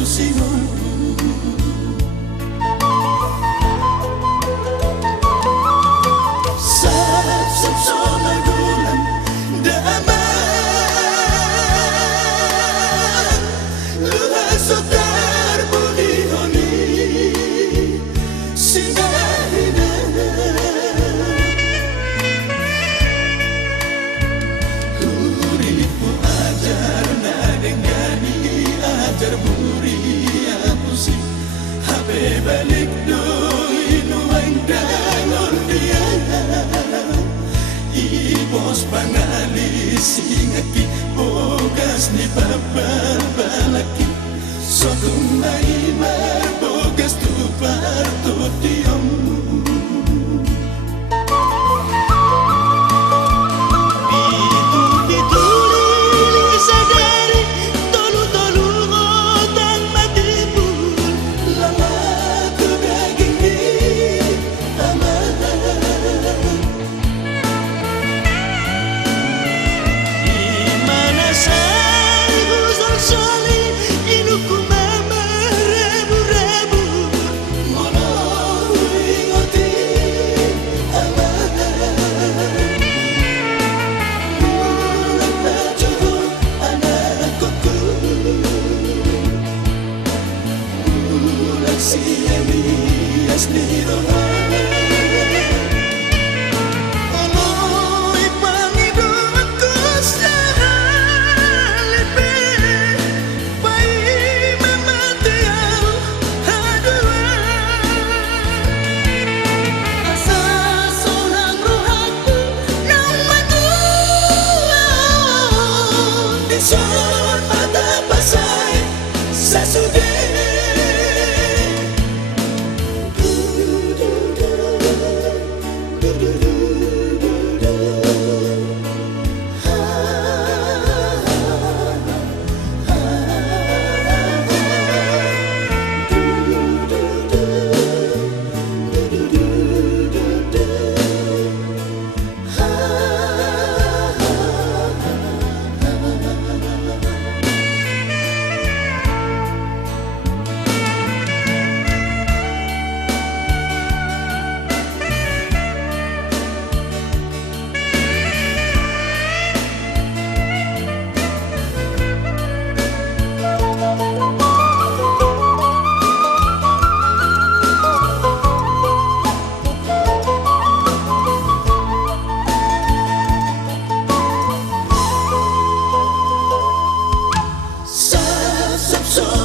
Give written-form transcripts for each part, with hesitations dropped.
pusingon. Sab so magulang daman luha so tarbulihoni sinahina uripku ajar na denggani ajar buri aku sih hape balik doi nuang dangor dia ibos pangali singaki bogas ni babal balaki sotumai mar bogas tu parto diom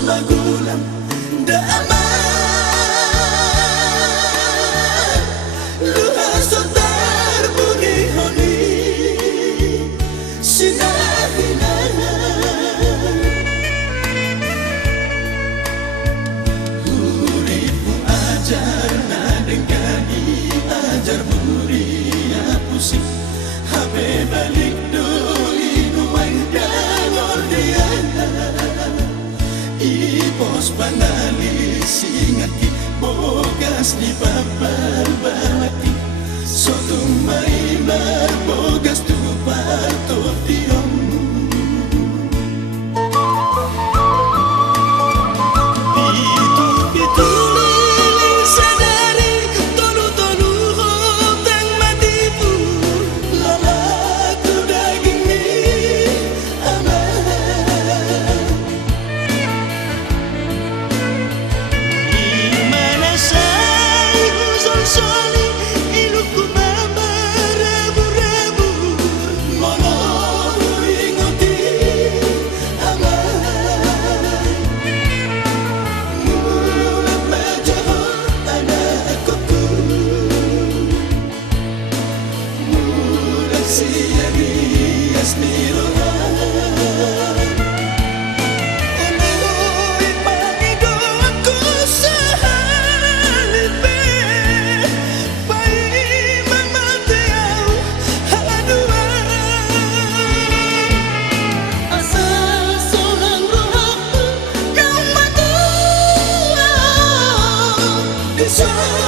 magulang daman luha so tarbulihoni sinahina uripku ajar na denggani ajar buri aku sih hape balik doi nuang dangor dia ibos pangali singati bogas di babal balaki sotumai mar bogas tu parto diom pitu lilin sadari tolu hotang matipu lala tu daging ni aman soli iluku mama rebu-rebu mono ingoti amai mulut majaho anakku mulut siagi asmiroha so